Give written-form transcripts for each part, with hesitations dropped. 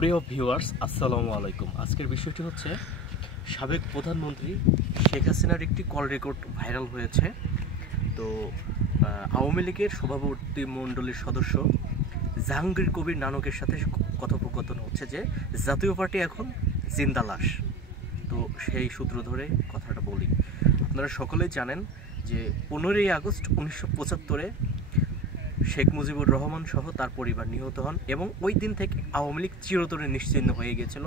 প্রিয় ভিউয়ার্স, আসসালামু আলাইকুম। আজকের বিষয়টি হচ্ছে সাবেক প্রধানমন্ত্রী শেখ হাসিনার একটি কল রেকর্ড ভাইরাল হয়েছে। তো আওয়ামী লীগের সভাপতি মণ্ডলীর সদস্য জাহাঙ্গীর কবির নানকের সাথে কথোপকথন হচ্ছে যে জাতীয় পার্টি এখন জিন্দা লাশ। তো সেই সূত্র ধরে কথাটা বলি। আপনারা সকলেই জানেন যে 15ই আগস্ট 1975-এ শেখ মুজিবুর রহমান সহ তার পরিবার নিহত হন এবং ওই দিন থেকে আওয়ামী লীগ চিরতরে নিশ্চিহ্ন হয়ে গিয়েছিল।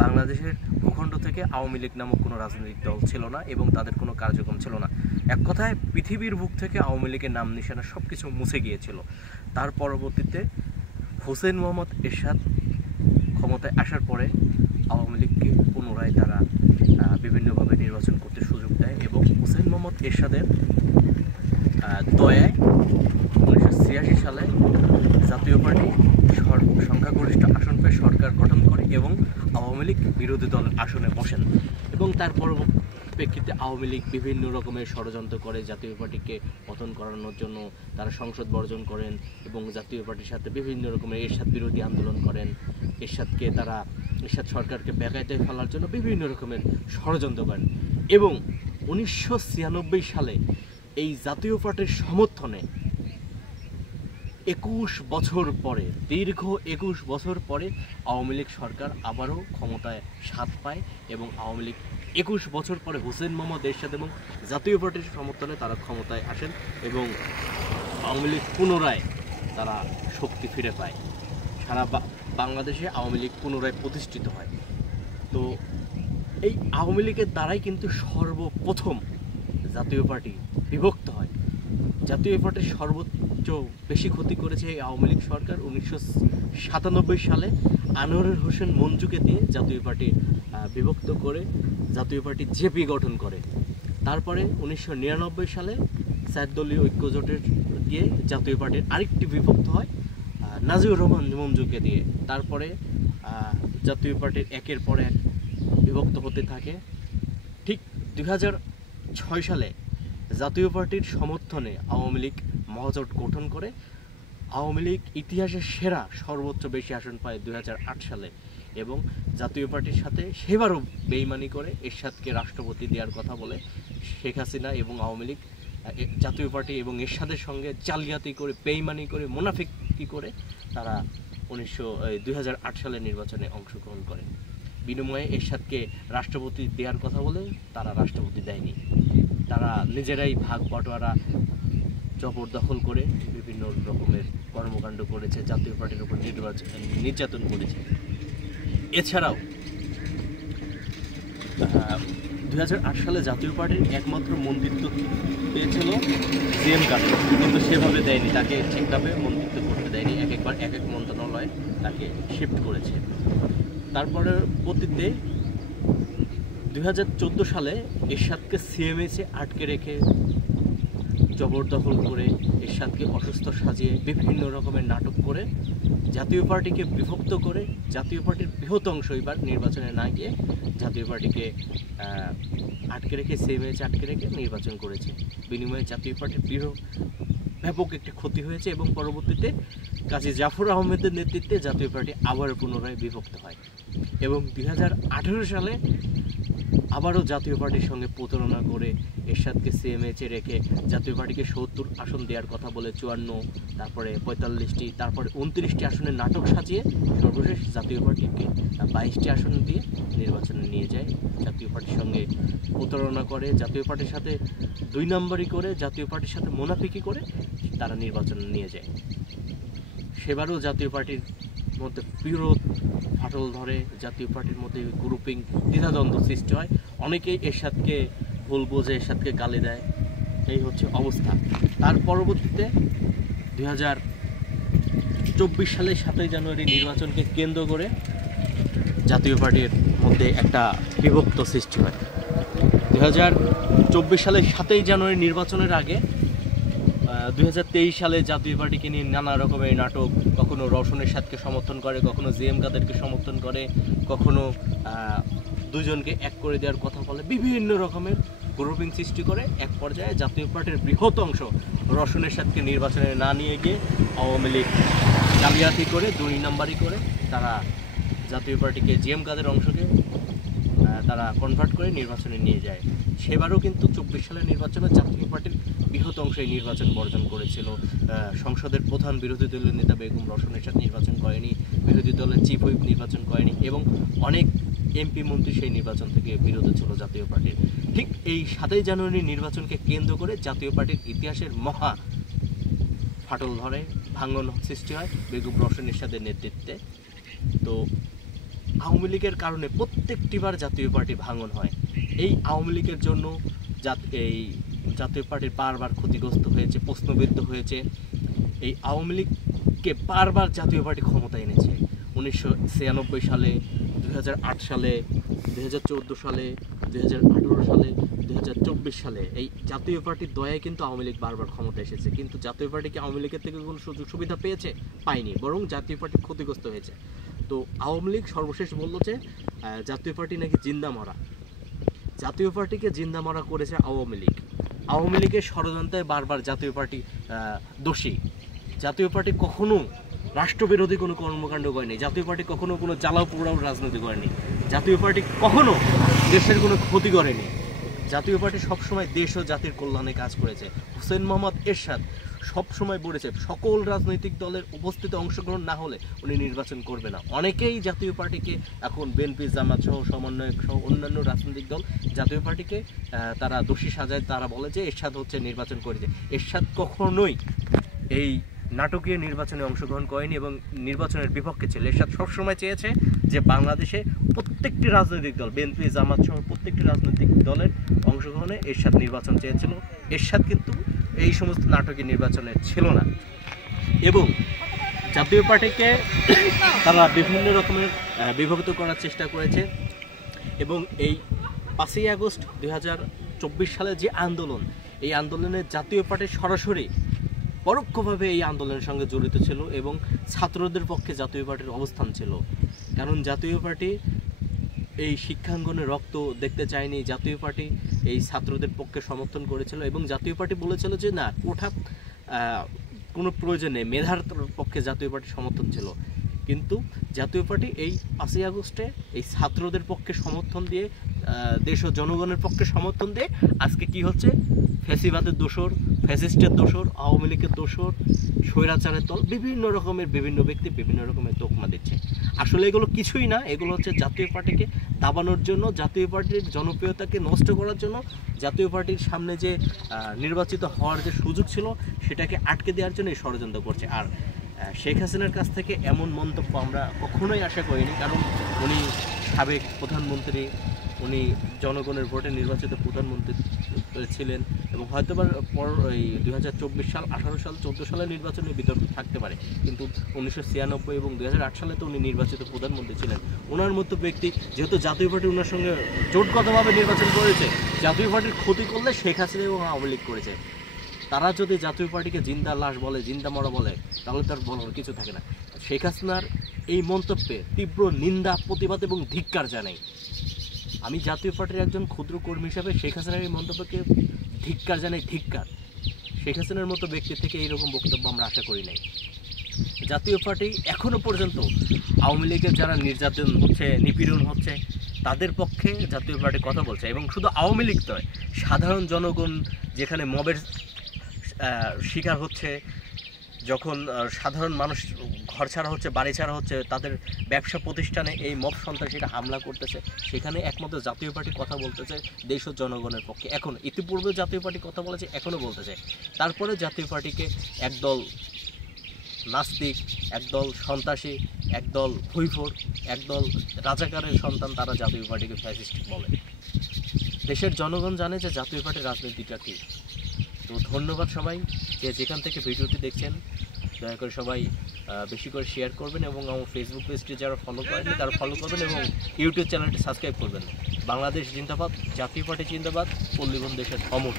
বাংলাদেশের ভূখণ্ড থেকে আওয়ামী লীগ নামক কোনো রাজনৈতিক দল ছিল না এবং তাদের কোনো কার্যক্রম ছিল না। এক কথায় পৃথিবীর বুক থেকে আওয়ামী লীগের নাম নিশানা সব কিছু মুছে গিয়েছিল। তার পরবর্তীতে হোসেন মোহাম্মদ এরশাদ ক্ষমতায় আসার পরে আওয়ামী লীগকে পুনরায় তারা বিভিন্নভাবে নির্বাচন করতে সুযোগ দেয় এবং হোসেন মোহাম্মদ এরশাদের দয়ায় 1986 সালে জাতীয় পার্টি সংখ্যাগরিষ্ঠ আসন পেয়ে সরকার গঠন করে এবং আওয়ামী লীগ বিরোধী দল আসনে বসেন এবং তার পরিপ্রেক্ষিতে আওয়ামী লীগ বিভিন্ন রকমের ষড়যন্ত্র করে জাতীয় পার্টিকে পতন করানোর জন্য। তারা সংসদ বর্জন করেন এবং জাতীয় পার্টির সাথে বিভিন্ন রকমের এরশাদ বিরোধী আন্দোলন করেন। এরশাদ সরকারকে বেকায়দায় ফেলার জন্য বিভিন্ন রকমের ষড়যন্ত্র করেন এবং 1996 সালে এই জাতীয় পার্টির সমর্থনে 21 বছর পরে, দীর্ঘ 21 বছর পরে আওয়ামী লীগ সরকার আবারও ক্ষমতায় স্বাদ পায় এবং আওয়ামী লীগ 21 বছর পরে হোসেন মোহাম্মদ এরশাদ এবং জাতীয় পার্টির সমর্থনে তারা ক্ষমতায় আসেন এবং আওয়ামী লীগ পুনরায় তারা শক্তি ফিরে পায়। সারা বাংলাদেশে আওয়ামী লীগ পুনরায় প্রতিষ্ঠিত হয়। তো এই আওয়ামী লীগের দ্বারাই কিন্তু সর্বপ্রথম জাতীয় পার্টি বিভক্ত হয়। জাতীয় পার্টির সর্বোচ্চ বেশি ক্ষতি করেছে এই আওয়ামী লীগ সরকার। 1997 সালে আনোয়ারুল হোসেন মঞ্জুকে দিয়ে জাতীয় পার্টি বিভক্ত করে জাতীয় পার্টি জেপি গঠন করে। তারপরে 1999 সালে 4 দলীয় ঐক্যজোটের দিয়ে জাতীয় পার্টির আরেকটি বিভক্ত হয় নাজিউর রহমান মঞ্জুকে দিয়ে। তারপরে জাতীয় পার্টির একের পর এক বিভক্ত হতে থাকে। ঠিক 2006 সালে জাতীয় পার্টির সমর্থনে আওয়ামী লীগ মহাজোট গঠন করে। আওয়ামী লীগ ইতিহাসের সেরা সর্বোচ্চ বেশি আসন পায় 2008 সালে এবং জাতীয় পার্টির সাথে সেবারও বেইমানি করে এরশাদকে রাষ্ট্রপতি দেওয়ার কথা বলে শেখ হাসিনা এবং আওয়ামী লীগ জাতীয় পার্টি এবং এরশাদের সঙ্গে জালিয়াতি করে, বেইমানি করে, মুনাফিকি করে তারা 2008 সালের নির্বাচনে অংশগ্রহণ করে। বিনিময়ে এরশাদকে রাষ্ট্রপতি দেওয়ার কথা বলে তারা রাষ্ট্রপতি দেয়নি। তারা নিজেরাই ভাগ বাটোয়ারা জবরদখল করে বিভিন্ন রকমের কর্মকাণ্ড করেছে, জাতীয় পার্টির উপর নির্যাতন করেছে। এছাড়াও 2008 সালে জাতীয় পার্টির একমাত্র মন্ত্রিত্ব পেয়েছিল জিএম কাদের, কিন্তু সেভাবে দেয়নি, তাকে ঠিকভাবে মন্ত্রিত্ব করতে দেয়নি। একবার এক এক মন্ত্রণালয়ে তাকে শিফট করেছে। তারপরে পরবর্তীতে 2014 সালে এরশাদকে সিএমএইচে আটকে রেখে জবরদখল করে এরশাদকে অসুস্থ সাজিয়ে বিভিন্ন রকমের নাটক করে জাতীয় পার্টিকে বিভক্ত করে জাতীয় পার্টির বৃহৎ অংশ এবার নির্বাচনে না গিয়ে জাতীয় পার্টিকে আটকে রেখে সিএমএইচে আটকে রেখে নির্বাচন করেছে। বিনিময়ে জাতীয় পার্টির ব্যাপক একটি ক্ষতি হয়েছে এবং পরবর্তীতে কাজী জাফর আহমেদের নেতৃত্বে জাতীয় পার্টি আবার পুনরায় বিভক্ত হয় এবং 2018 সালে আবারও জাতীয় পার্টির সঙ্গে প্রতারণা করে এরশাদকে সিএমএইচে রেখে জাতীয় পার্টিকে 70 আসন দেওয়ার কথা বলে 54, তারপরে 45টি, তারপরে 29টি আসনের নাটক সাজিয়ে সর্বশেষ জাতীয় পার্টিকে 22টি আসন দিয়ে নির্বাচনে নিয়ে যায়। জাতীয় পার্টির সঙ্গে প্রতারণা করে, জাতীয় পার্টির সাথে 2 নম্বরই করে, জাতীয় পার্টির সাথে মুনাফিকি করে তারা নির্বাচনে নিয়ে যায়। সেবারও জাতীয় পার্টির মধ্যে বিরোধ ফাটল ধরে, জাতীয় পার্টির মধ্যে গ্রুপিং দ্বিধাদ্বন্দ্ব সৃষ্টি হয়। অনেকেই এরশাদকে ভুল বোঝে, এরশাদকে গালি দেয়, এই হচ্ছে অবস্থা। তার পরবর্তীতে 2024 সালের 7ই জানুয়ারি নির্বাচনকে কেন্দ্র করে জাতীয় পার্টির মধ্যে একটা বিভক্ত সৃষ্টি হয়। 2024 সালের 7ই জানুয়ারি নির্বাচনের আগে 2023 সালে জাতীয় পার্টিকে নিয়ে নানা রকমের নাটক, কখনো রওশন এরশাদকে সমর্থন করে, কখনো জিএম কাদেরকে সমর্থন করে, কখনো দুজনকে এক করে দেওয়ার কথা বলে, বিভিন্ন রকমের গ্রুপিং সৃষ্টি করে। এক পর্যায়ে জাতীয় পার্টির বৃহৎ অংশ রওশন এরশাদকে নির্বাচনে না নিয়ে গিয়ে আওয়ামী লীগ জালিয়াতি করে, 2 নম্বরই করে তারা জাতীয় পার্টিকে জিএম কাদের অংশকে তারা কনভার্ট করে নির্বাচনে নিয়ে যায়। সেবারও কিন্তু 24 সালের নির্বাচনে জাতীয় পার্টির বৃহৎ অংশ এই নির্বাচন বর্জন করেছিল। সংসদের প্রধান বিরোধী দলীয় নেতা বেগম রওশন এরশাদ নির্বাচন করেনি, বিরোধী দলের চিফ হুইপ নির্বাচন করেনি এবং অনেক এমপি মন্ত্রী সেই নির্বাচন থেকে বিরত ছিল জাতীয় পার্টির। ঠিক এই 7ই জানুয়ারি নির্বাচনকে কেন্দ্র করে জাতীয় পার্টির ইতিহাসের মহা ফাটল ধরে, ভাঙন সৃষ্টি হয় বেগম রওশন এরশাদের নেতৃত্বে। তো আওয়ামী লীগের কারণে প্রত্যেকটিবার জাতীয় পার্টি ভাঙন হয়। এই আওয়ামী লীগের জন্য এই জাতীয় পার্টির বারবার ক্ষতিগ্রস্ত হয়েছে, প্রশ্নবিদ্ধ হয়েছে। এই আওয়ামী লীগকে বারবার জাতীয় পার্টি ক্ষমতায় এনেছে। 1996 সালে, 2008 সালে, 2014 সালে, 2018 সালে, 2024 সালে এই জাতীয় পার্টির দয়ায় কিন্তু আওয়ামী লীগ বারবার ক্ষমতায় এসেছে। কিন্তু জাতীয় পার্টিকে আওয়ামী লীগের থেকে কোনো সুযোগ সুবিধা পেয়েছে? পায়নি, বরং জাতীয় পার্টি ক্ষতিগ্রস্ত হয়েছে। তো আওয়ামী লীগ সর্বশেষ বলল যে জাতীয় পার্টি নাকি জিন্দা মরা। জাতীয় পার্টিকে জিন্দা মরা করেছে আওয়ামী লীগ। আওয়ামী লীগের ষড়যন্ত্রে বারবার জাতীয় পার্টি দোষী। জাতীয় পার্টি কখনো রাষ্ট্রবিরোধী কোনো কর্মকাণ্ড করেনি, জাতীয় পার্টি কখনো কোনো জ্বালাও পোড়াও রাজনীতি করেনি, জাতীয় পার্টি কখনো দেশের কোনো ক্ষতি করেনি। জাতীয় পার্টি সবসময় দেশ ও জাতির কল্যাণে কাজ করেছে। হোসেন মোহাম্মদ এরশাদ সবসময় বলেছে সকল রাজনৈতিক দলের উপস্থিতি অংশগ্রহণ না হলে উনি নির্বাচন করবে না। অনেকেই জাতীয় পার্টিকে এখন বিএনপি, জামাত সহ সমন্বয়ক সহ অন্যান্য রাজনৈতিক দল জাতীয় পার্টিকে তারা দোষী সাজায়। তারা বলে যে এরশাদ হচ্ছে নির্বাচন করেছে। এরশাদ কখনোই এই নাটকীয় নির্বাচনে অংশগ্রহণ করেনি এবং নির্বাচনের বিপক্ষে ছিল। এরশাদ সবসময় চেয়েছে যে বাংলাদেশে প্রত্যেকটি রাজনৈতিক দল, বিএনপি, জামাত সহ প্রত্যেকটি রাজনৈতিক দলের অংশগ্রহণে এরশাদ নির্বাচন চেয়েছিল। এরশাদ কিন্তু এই সমস্ত নাটকীয় নির্বাচনে ছিল না এবং জাতীয় পার্টিকে তারা বিভিন্ন রকমের বিভক্ত করার চেষ্টা করেছে। এবং এই 5ই আগস্ট 2024 সালে যে আন্দোলন, এই আন্দোলনে জাতীয় পার্টি সরাসরি পরোক্ষভাবে এই আন্দোলনের সঙ্গে জড়িত ছিল এবং ছাত্রদের পক্ষে জাতীয় পার্টির অবস্থান ছিল। কারণ জাতীয় পার্টি এই শিক্ষাঙ্গনে রক্ত দেখতে চায়নি, জাতীয় পার্টি এই ছাত্রদের পক্ষে সমর্থন করেছিল এবং জাতীয় পার্টি বলেছিল যে না, হঠাৎ কোনো প্রয়োজন নেই, মেধার পক্ষে জাতীয় পার্টির সমর্থন ছিল। কিন্তু জাতীয় পার্টি এই 5ই আগস্টে এই ছাত্রদের পক্ষে সমর্থন দিয়ে, দেশ ও জনগণের পক্ষে সমর্থন দিয়ে আজকে কি হচ্ছে, ফ্যাসিবাদের দোসর, ফ্যাসিস্টের দোসর, আওয়ামী লীগের দোসর, স্বৈরাচারের দল, বিভিন্ন রকমের বিভিন্ন ব্যক্তি বিভিন্ন রকমের তোকমা দিচ্ছে। আসলে এগুলো কিছুই না, এগুলো হচ্ছে জাতীয় পার্টিকে দাবানোর জন্য, জাতীয় পার্টির জনপ্রিয়তাকে নষ্ট করার জন্য, জাতীয় পার্টির সামনে যে নির্বাচিত হওয়ার যে সুযোগ ছিল সেটাকে আটকে দেওয়ার জন্য এই ষড়যন্ত্র করছে। আর শেখ হাসিনার কাছ থেকে এমন মন্তব্য আমরা কখনোই আশা করিনি, কারণ উনি সাবেক প্রধানমন্ত্রী, উনি জনগণের ভোটে নির্বাচিত প্রধানমন্ত্রী ছিলেন এবং হয়তো পর এই 2024 সাল, 18 সাল, 14 সালের নির্বাচনে বিতর্ক থাকতে পারে, কিন্তু 1996 এবং 2008 সালে তো উনি নির্বাচিত প্রধানমন্ত্রী ছিলেন। ওনার মতো ব্যক্তি যেহেতু জাতীয় পার্টি ওনার সঙ্গে জোটগতভাবে নির্বাচন করেছে, জাতীয় পার্টির ক্ষতি করলে শেখ হাসিনা এবং আওয়ামী লীগ করেছে। তারা যদি জাতীয় পার্টিকে জিন্দা লাশ বলে, জিন্দা মরা বলে, তাহলে তার বলার কিছু থাকে না। শেখ হাসিনার এই মন্তব্যে তীব্র নিন্দা, প্রতিবাদ এবং ধিক্কার জানাই। আমি জাতীয় পার্টির একজন ক্ষুদ্র কর্মী হিসাবে শেখ হাসিনার এই মন্তব্যকে ধিক্কার জানাই, ধিক্কার। শেখ হাসিনার মতো ব্যক্তি থেকে এইরকম বক্তব্য আমরা আশা করি নাই। জাতীয় পার্টি এখনও পর্যন্ত আওয়ামী লীগের যারা নির্যাতন হচ্ছে, নিপীড়ন হচ্ছে, তাদের পক্ষে জাতীয় পার্টি কথা বলছে। এবং শুধু আওয়ামী লীগ নয়, সাধারণ জনগণ যেখানে মবের শিকার হচ্ছে, যখন সাধারণ মানুষ ঘর ছাড়া হচ্ছে, বাড়ি ছাড়া হচ্ছে, তাদের ব্যবসা প্রতিষ্ঠানে এই মব সন্ত্রাসীরা হামলা করতেছে, সেখানে একমাত্র জাতীয় পার্টি কথা বলতেছে দেশ ও জনগণের পক্ষে। এখন ইতিপূর্বে জাতীয় পার্টি কথা বলেছে, এখনও বলতেছে। তারপরে জাতীয় পার্টিকে একদল নাস্তিক, একদল সন্ত্রাসী, একদল হুইফোর, একদল রাজাকারের সন্তান, তারা জাতীয় পার্টিকে ফ্যাসিস্ট বলে। দেশের জনগণ জানে যে জাতীয় পার্টির রাজনীতিটা কী। তো ধন্যবাদ সবাই, যে যেখান থেকে ভিডিওটি দেখছেন, দয়া করে সবাই বেশি করে শেয়ার করবেন এবং আমার ফেসবুক পেজটি যারা ফলো করেননি তারা ফলো করবেন এবং ইউটিউব চ্যানেলটি সাবস্ক্রাইব করবেন। বাংলাদেশ জিন্দাবাদ, জাতীয় পার্টি জিন্দাবাদ, পল্লীবন দেশের অমর।